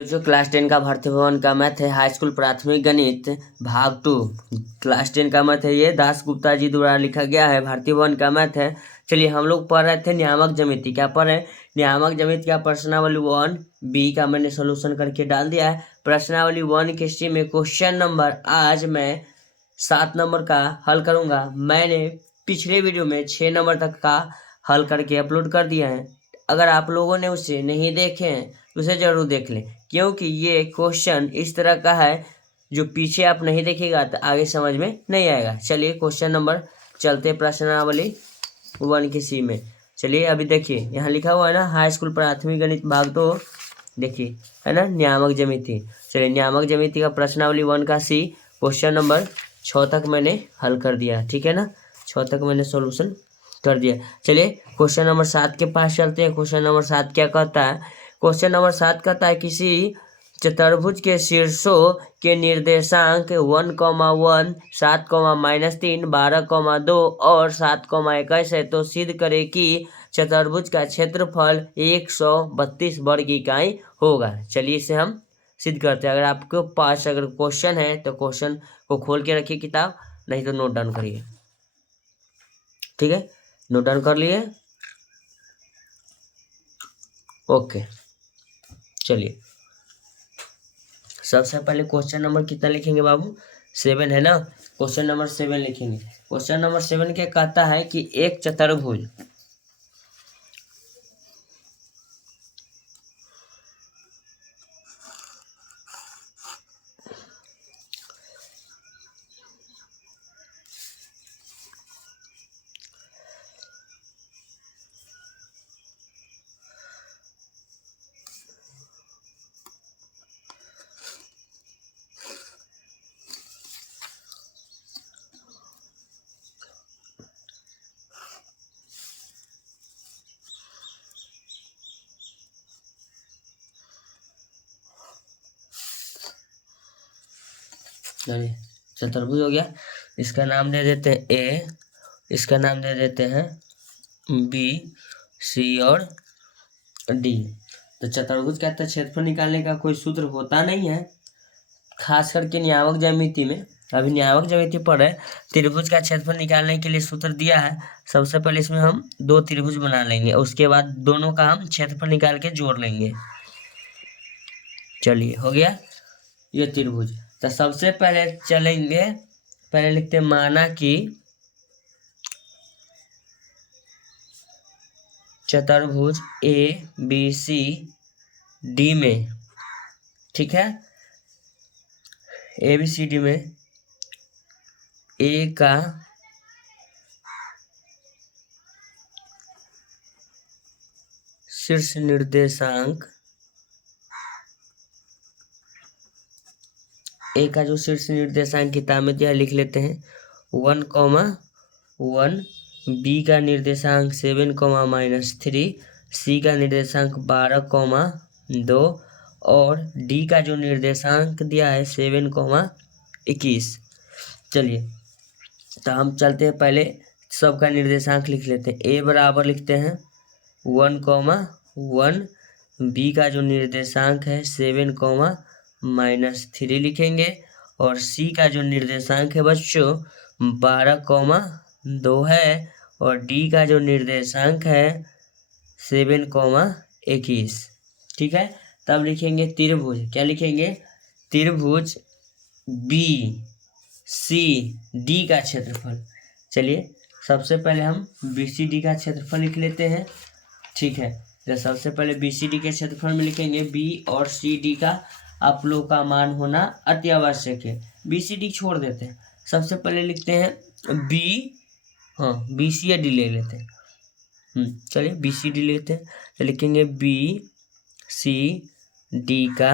जो क्लास 10 का भारतीय भवन का मैथ है हाई स्कूल प्राथमिक गणित भाग 2 क्लास 10 का मैथ है। ये दास गुप्ता जी द्वारा लिखा गया है, भारतीय भवन का मैथ है। चलिए हम लोग पढ़ रहे थे नियामक ज्यामिति। क्या पढ़ रहे हैं? नियामक ज्यामिति का प्रश्नावली 1B का मैंने सोल्यूशन करके डाल दिया है। प्रश्नावली 1 के सी में क्वेश्चन नंबर आज मैं 7 नंबर का हल करूंगा। मैंने पिछले वीडियो में 6 नंबर तक का हल करके अपलोड कर दिया है। अगर आप लोगों ने उसे नहीं देखे हैं तो उसे जरूर देख लें, क्योंकि ये क्वेश्चन इस तरह का है जो पीछे आप नहीं देखेगा तो आगे समझ में नहीं आएगा। चलिए क्वेश्चन नंबर चलते प्रश्नावली 1 की सी में। चलिए अभी देखिए यहाँ लिखा हुआ है ना, हाई स्कूल प्राथमिक गणित भाग 2, देखिए है ना नियामक ज्यामिति। चलिए नियामक ज्यामिति का प्रश्नावली 1 का सी क्वेश्चन नंबर 6 तक मैंने हल कर दिया, ठीक है ना। 6 तक मैंने सोल्यूशन कर दिया। चलिए क्वेश्चन नंबर 7 के पास चलते हैं। क्वेश्चन नंबर 7 क्या कहता है? क्वेश्चन नंबर 7 कहता है किसी चतुर्भुज के शीर्षों के निर्देशांक 1,1, 7,-3, 12,2 और 7,21 है तो सिद्ध करे कि चतुर्भुज का क्षेत्रफल 132 वर्ग इकाई होगा। चलिए इसे हम सिद्ध करते हैं। अगर आपके पास अगर क्वेश्चन है तो क्वेश्चन को खोल के रखिए किताब, नहीं तो नोट डाउन करिए, ठीक है। नोट डाउन कर लिए? ओके। चलिए सबसे पहले क्वेश्चन नंबर कितना लिखेंगे बाबू? 7 है ना। क्वेश्चन नंबर 7 लिखेंगे। क्वेश्चन नंबर 7 क्या कहता है कि एक चतुर्भुज चतुर्भुज हो गया। इसका नाम दे देते हैं ए, इसका नाम दे देते हैं बी, सी और डी। तो चतुर्भुज का क्षेत्रफल निकालने का कोई सूत्र होता नहीं है, खास करके नियामक ज्यामिति में। अभी नियामक ज्यामिति पढ़ रहे, त्रिभुज का क्षेत्रफल निकालने के लिए सूत्र दिया है। सबसे पहले इसमें हम 2 त्रिभुज बना लेंगे, उसके बाद दोनों का हम क्षेत्रफल निकाल के जोड़ लेंगे। चलिए हो गया ये त्रिभुज। तो सबसे पहले चलेंगे, पहले लिखते हैं माना कि चतुर्भुज ए बी सी डी में, ठीक है, ए बी सी डी में ए का शीर्ष निर्देशांक, ए का जो शीर्ष निर्देशांक किताब में दिया लिख लेते हैं 1,1, बी का निर्देशांक 7,-3, सी का निर्देशांक 12,2 और डी का जो निर्देशांक दिया है 7,21। चलिए तो हम चलते हैं, पहले सबका निर्देशांक लिख लेते हैं। ए बराबर लिखते हैं 1,1, बी का जो निर्देशांक है 7,-3 लिखेंगे और सी का जो निर्देशांक है बच्चों 12,2 है और डी का जो निर्देशांक है 7,21, ठीक है। तब लिखेंगे त्रिभुज, क्या लिखेंगे? त्रिभुज बी सी डी का क्षेत्रफल। चलिए सबसे पहले हम बी सी डी का क्षेत्रफल लिख लेते हैं, ठीक है। तो सबसे पहले बी सी डी के क्षेत्रफल में लिखेंगे बी और सी डी का आप लोग का मान होना अति आवश्यक है। बी सी डी छोड़ देते हैं, सबसे पहले लिखते हैं बी, हाँ बी सी या डी ले लेते हैं। चलिए बी सी डी लेते हैं तो लिखेंगे बी सी डी का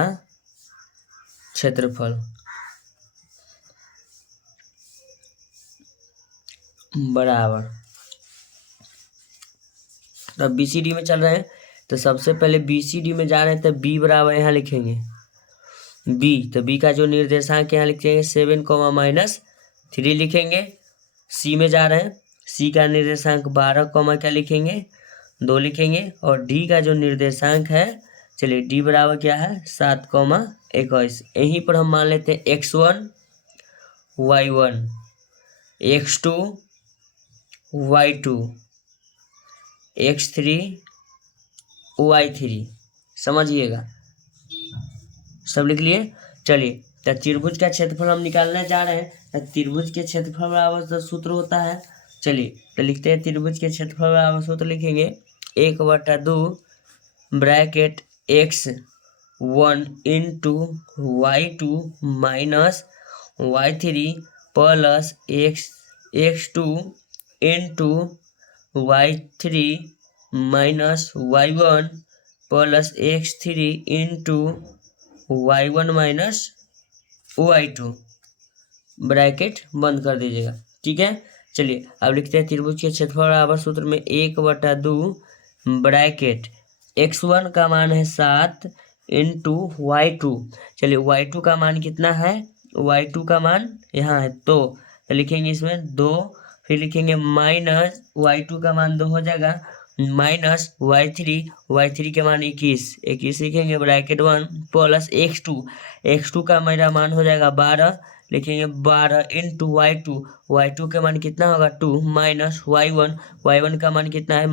क्षेत्रफल बराबर, अब बी सी डी में चल रहे हैं तो सबसे पहले बी सी डी में जा रहे हैं तो बी बराबर यहाँ लिखेंगे बी, तो बी का जो निर्देशांक यहाँ लिखेंगे 7,-3 लिखेंगे। सी में जा रहे हैं, सी का निर्देशांक 12, क्या लिखेंगे 2 लिखेंगे और डी का जो निर्देशांक है चलिए डी बराबर क्या है 7,21। यहीं पर हम मान लेते हैं x1 y1, x2 y2, x3 y3। समझिएगा, सब लिख लिए। चलिए तो त्रिभुज का क्षेत्रफल हम निकालने जा रहे हैं। तो त्रिभुज के क्षेत्रफल बराबर तो सूत्र होता है। चलिए तो लिखते हैं त्रिभुज के क्षेत्रफल बराबर सूत्र लिखेंगे 1/2 bracket x1 into y2 minus y3 plus x2 into y3 minus y1 plus x3 into y1 minus y2, bracket बंद कर दीजिएगा। ठीक है, चलिए अब लिखते हैं त्रिभुज के क्षेत्रफल बराबर सूत्र में 1/2 ब्रैकेट x1 का मान है 7 इंटू y2। चलिए y2 का मान कितना है, y2 का मान यहाँ है तो लिखेंगे इसमें 2, फिर लिखेंगे माइनस y2 का मान 2 हो जाएगा, माइनस y3 के मान 21 लिखेंगे ब्रैकेट 1 प्लस x2 का मेरा मान हो जाएगा 12, लिखेंगे 12 इंटू y2 के मान कितना होगा 2, माइनस y1 का मान कितना है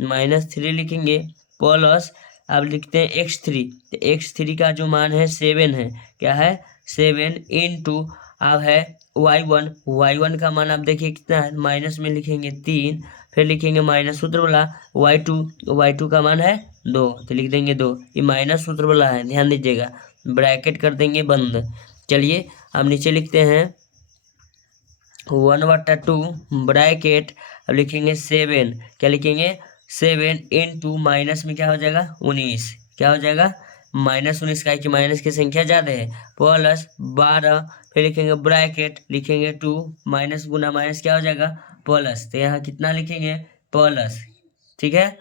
-3 लिखेंगे प्लस अब लिखते हैं x3। तो x3 का जो मान है 7 है, क्या है 7 इंटू अब है y1 का मान आप देखिए कितना है, माइनस में लिखेंगे 3, फिर लिखेंगे माइनस सूत्र वाला y2 का मान है 2, तो लिख देंगे 2, ये माइनस सूत्र वाला है, ध्यान दीजिएगा, ब्रैकेट कर देंगे बंद। चलिए अब नीचे लिखते हैं 1/2 ब्रैकेट, अब लिखेंगे 7, क्या लिखेंगे 7 इंटू माइनस में क्या हो जाएगा 19, क्या हो जाएगा -19 का, कि माइनस की संख्या ज़्यादा है, प्लस 12, फिर लिखेंगे ब्रैकेट, लिखेंगे 2, माइनस गुना माइनस क्या हो जाएगा प्लस, तो यहाँ कितना लिखेंगे प्लस। ठीक है,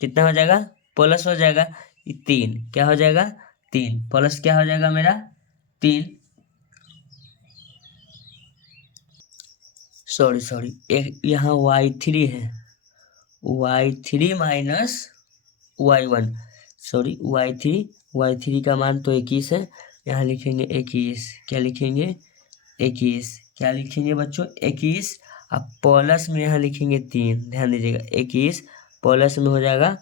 कितना हो जाएगा प्लस हो जाएगा 3, क्या हो जाएगा 3 प्लस क्या हो जाएगा मेरा 3, सॉरी एक यहाँ y3 है, y3 minus y1, sorry y3 का मान तो 21 है, यहाँ लिखेंगे 21, क्या लिखेंगे 21, क्या लिखेंगे बच्चों 21, अब प्लस में यहाँ लिखेंगे 3, ध्यान दीजिएगा 21 प्लस में हो जाएगा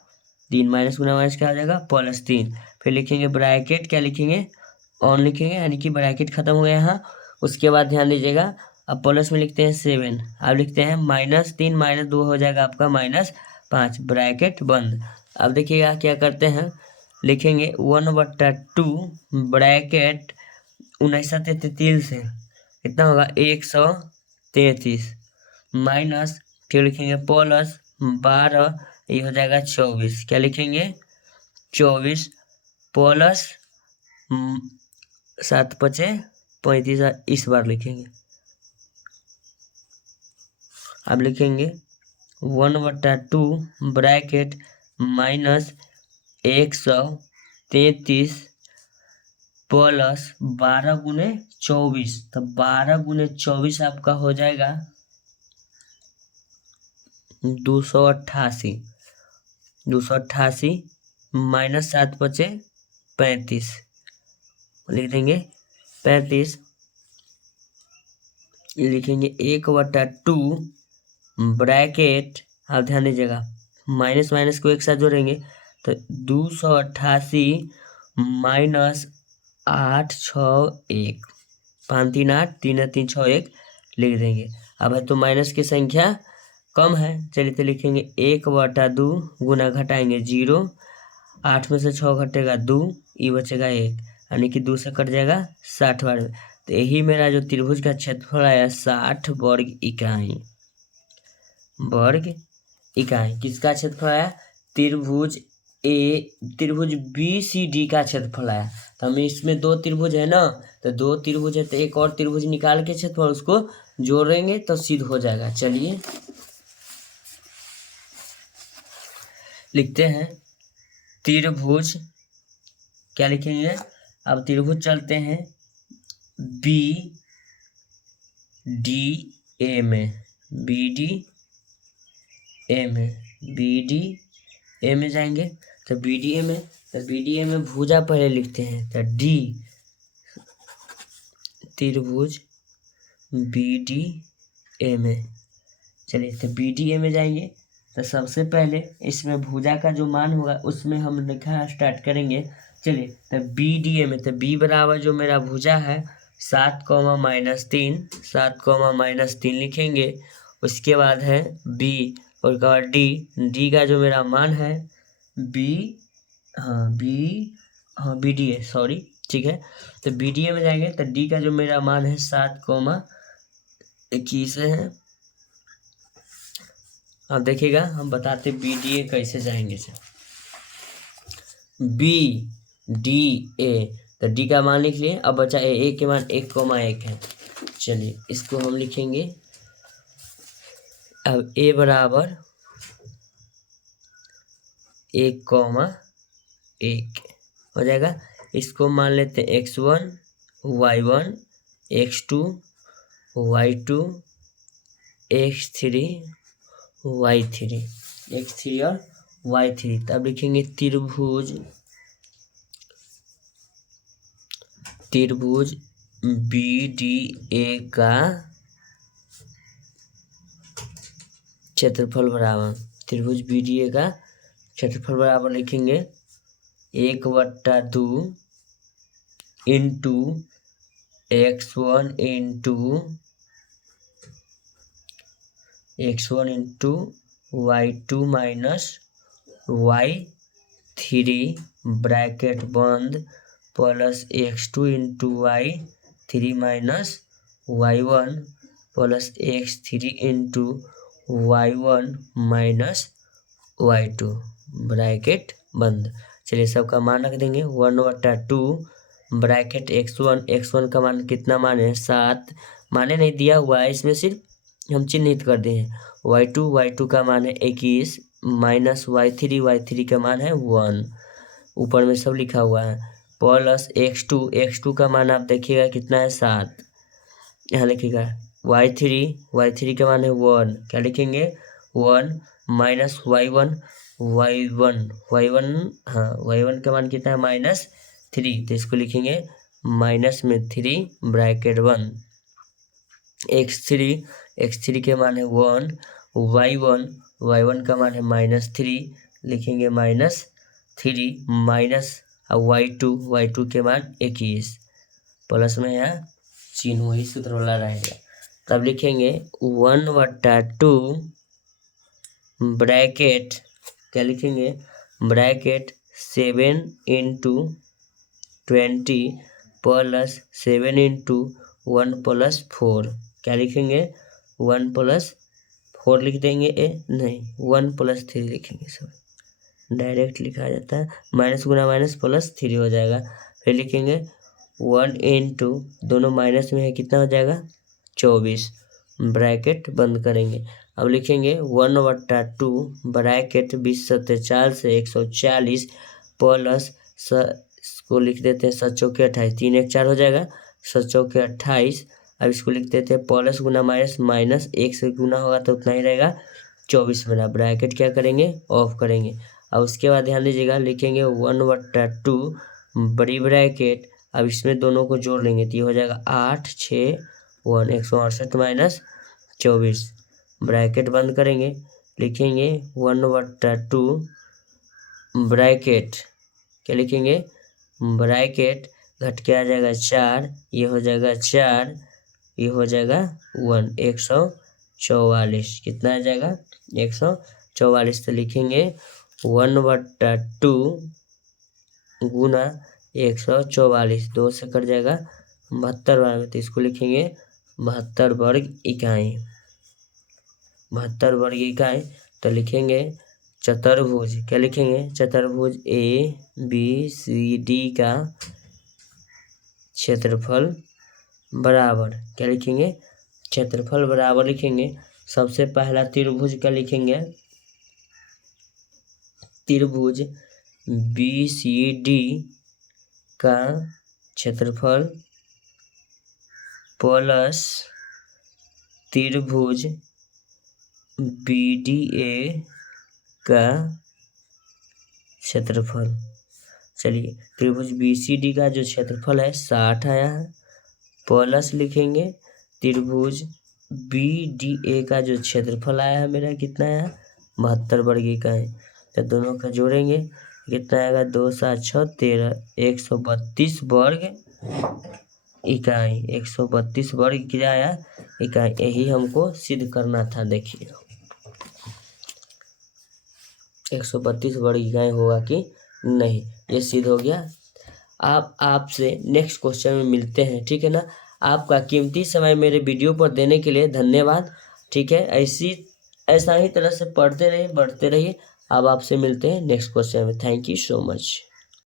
3, माइनस गुना माइनस क्या हो जाएगा +3, फिर लिखेंगे ब्रैकेट, क्या लिखेंगे ऑन लिखेंगे, यानी कि ब्रैकेट खत्म हो गया यहाँ। उसके बाद ध्यान दीजिएगा अब प्लस में लिखते हैं 7, अब लिखते हैं -3 -2 हो जाएगा आपका -5, ब्रैकेट बंद। अब देखिएगा क्या करते हैं, लिखेंगे 1/2 ब्रैकेट 19 से कितना होगा 133 माइनस, फिर लिखेंगे प्लस 12, ये हो जाएगा 24, क्या लिखेंगे 24 प्लस 7 × 5 = 35, इस बार लिखेंगे। अब लिखेंगे 1/2 ब्रैकेट -133 प्लस 12 × 24, तो 12 × 24 आपका हो जाएगा 288 माइनस 7 × 5 = 35, लिख देंगे 35, लिखेंगे 1/2 ब्रैकेट, आप ध्यान दीजिएगा माइनस माइनस को एक साथ जोड़ेंगे तो 288 माइनस 861, 5 3 8 3 3 6 1 लिख देंगे। अब है तो माइनस की संख्या कम है, चलिए तो लिखेंगे 1/2 गुना घटाएंगे 0, 8 में से 6 घटेगा 2, ये बचेगा 1, यानी कि 2 से कट जाएगा 60 बार। तो यही मेरा जो त्रिभुज का क्षेत्रफल आया 60 वर्ग इकाई। किसका क्षेत्रफल आया, त्रिभुज BCD का क्षेत्रफल आया। तो हमें इसमें 2 त्रिभुज है ना, तो 2 त्रिभुज है तो एक और त्रिभुज निकाल के क्षेत्रफल उसको जोड़ेंगे तो सिद्ध हो जाएगा। चलिए लिखते हैं त्रिभुज, क्या लिखेंगे, अब त्रिभुज चलते हैं BDA में, BDA में जाएंगे तो BDA में तो BDA में भुजा पहले लिखते हैं। तो D त्रिभुज BDA में, चलिए तो BDA में जाएंगे। तो सबसे पहले इसमें भुजा का जो मान होगा उसमें हम लिखा स्टार्ट करेंगे। चलिए तो BDA में, तो B बराबर जो मेरा भुजा है 7 -3, 7 -3 लिखेंगे। उसके बाद है B और उसके बाद D का जो मेरा मान है BDA सॉरी, ठीक है। तो BDA में जाएंगे तो D का जो मेरा मान है 7,21 है। अब देखिएगा हम बताते BDA कैसे जाएंगे। BDA तो D का मान लिख लिए। अब बचा A के मान 1,1 है। चलिए इसको हम लिखेंगे। अब A बराबर 1,1 हो जाएगा। इसको मान लेते हैं x1 y1 x2 y2 x3 y3 x3 और y3। तब लिखेंगे त्रिभुज BDA का क्षेत्रफल बराबर, त्रिभुज BDA का क्षेत्रफल बराबर लिखेंगे 1/2 into x1 into y2 minus y3 bracket बंद plus x2 into y3 minus y1 plus x3 into y1 minus y2 bracket बंद। चलिए सबका मान रख देंगे 1/2 ब्रैकेट x1 का मान कितना मान है 7, माने नहीं दिया हुआ है इसमें, सिर्फ हम चिन्हित कर दिए हैं। y2 का मान है 21 माइनस y3 का मान है 1, ऊपर में सब लिखा हुआ है, प्लस x2 का मान आप देखिएगा कितना है 7, यहाँ लिखिएगा y3 का मान है 1, क्या लिखेंगे 1 माइनस y1 का मान कितना है -3, तो इसको लिखेंगे माइनस में 3 ब्रैकेट 1। x3 के मान है 1, y1 का मान है -3, लिखेंगे -3 माइनस y2 के मान 21, प्लस में यहाँ चिन्ह वही सूत्र वाला रहेगा। तब लिखेंगे 1/2 ब्रैकेट, क्या लिखेंगे ब्रैकेट 7 इंटू 20 प्लस 7 इंटू 1 + 4, क्या लिखेंगे 1 + 4 लिख देंगे, 1 + 3 लिखेंगे, सब डायरेक्ट लिखा जाता है, माइनस गुना माइनस प्लस 3 हो जाएगा। फिर लिखेंगे 1 इंटू, दोनों माइनस में है, कितना हो जाएगा 24, ब्रैकेट बंद करेंगे। अब लिखेंगे 1/2 ब्रैकेट 20 × 4 से 140 प्लस इसको लिख देते हैं 7 × 4 = 28, 3 × 1 = 4 हो जाएगा, 7 × 4 = 28। अब इसको लिख देते हैं प्लस गुना माइनस 1 से गुना होगा तो उतना ही रहेगा 24 मेरा, ब्रैकेट क्या करेंगे ऑफ करेंगे। अब उसके बाद ध्यान दीजिएगा, लिखेंगे 1/2 बड़ी ब्रैकेट, अब इसमें दोनों को जोड़ लेंगे तो ये हो जाएगा 8 6 1 168 माइनस 24, ब्रैकेट बंद करेंगे। लिखेंगे 1/2 ब्रैकेट, क्या लिखेंगे ब्रैकेट घट के आ जाएगा 4, ये हो जाएगा 4, ये हो जाएगा 1, 144, कितना आ जाएगा 144। तो लिखेंगे 1/2 गुना 144, 2 से कट जाएगा 72 बार में, तो इसको लिखेंगे 72 वर्ग इकाई, 72 वर्ग इकाई। तो लिखेंगे चतुर्भुज, क्या लिखेंगे चतुर्भुज ABCD का क्षेत्रफल बराबर, क्या लिखेंगे क्षेत्रफल बराबर लिखेंगे। सबसे पहला त्रिभुज का लिखेंगे, त्रिभुज BCD का क्षेत्रफल प्लस त्रिभुज BDA का क्षेत्रफल। चलिए त्रिभुज BCD का जो क्षेत्रफल है 60 आया है, प्लस लिखेंगे त्रिभुज BDA का जो क्षेत्रफल आया है मेरा कितना आया 72 वर्ग इकाई। तो दोनों का जोड़ेंगे कितना आएगा 2 7 6 13 132 वर्ग इकाई। 132 वर्ग क्या आया इकाई, यही हमको सिद्ध करना था। देखिए 132 वर्ग इकाई होगा कि नहीं, ये सिद्ध हो गया। आपसे नेक्स्ट क्वेश्चन में मिलते हैं, ठीक है ना। आपका कीमती समय मेरे वीडियो पर देने के लिए धन्यवाद, ठीक है। ऐसा ही तरह से पढ़ते रहिए, बढ़ते रहिए। अब आपसे मिलते हैं नेक्स्ट क्वेश्चन में। Thank you so much.